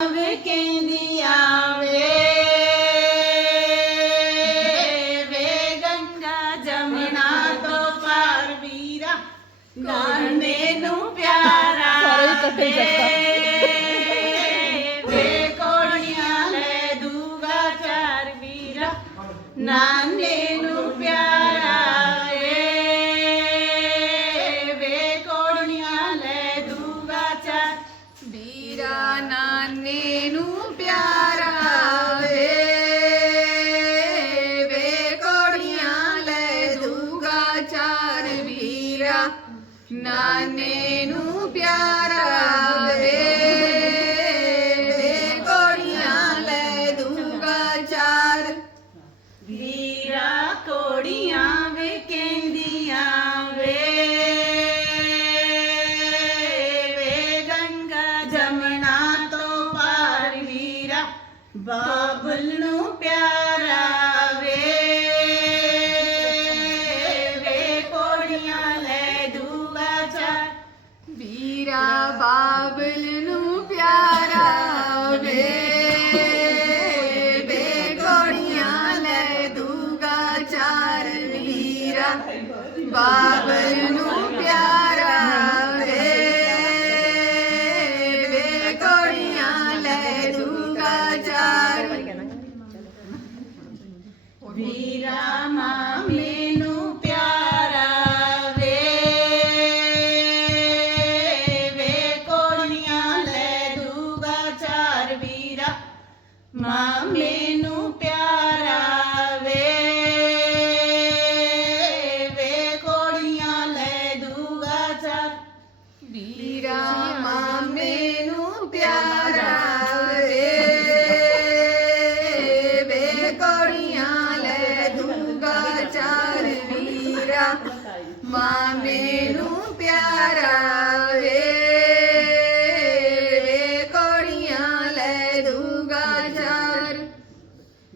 वे केंदी ਵੀਰਾ ਨਾਨੇ ਨੂੰ ਪਿਆਰਾ ਵੇ ਵੇ ਕੋੜੀਆਂ ਲੈ ਦੂਗਾ ਚਾਰ ਵੀਰਾ ਨਾਨੇ ਨੂੰ ਪਿਆਰਾ Rama, Minu.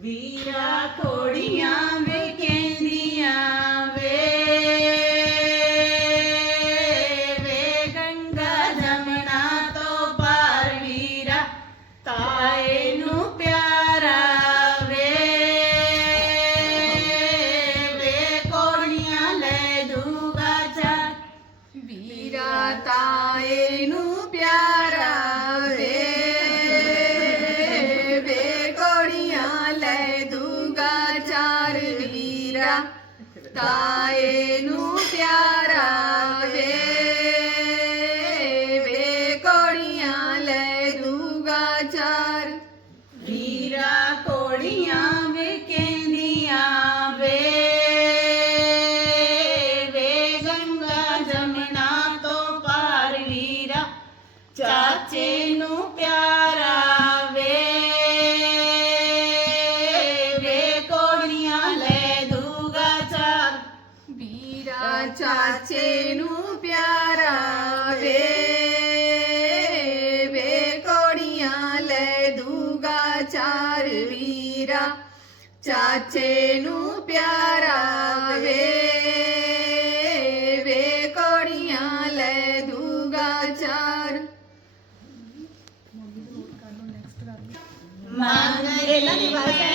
Via con तेनू प्यारा वे वे कोड़ियाँ ले दूगा चार वीरा। चाचे नू प्यारा वे वे कोड़ियाँ ले दूगा चार। मांग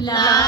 La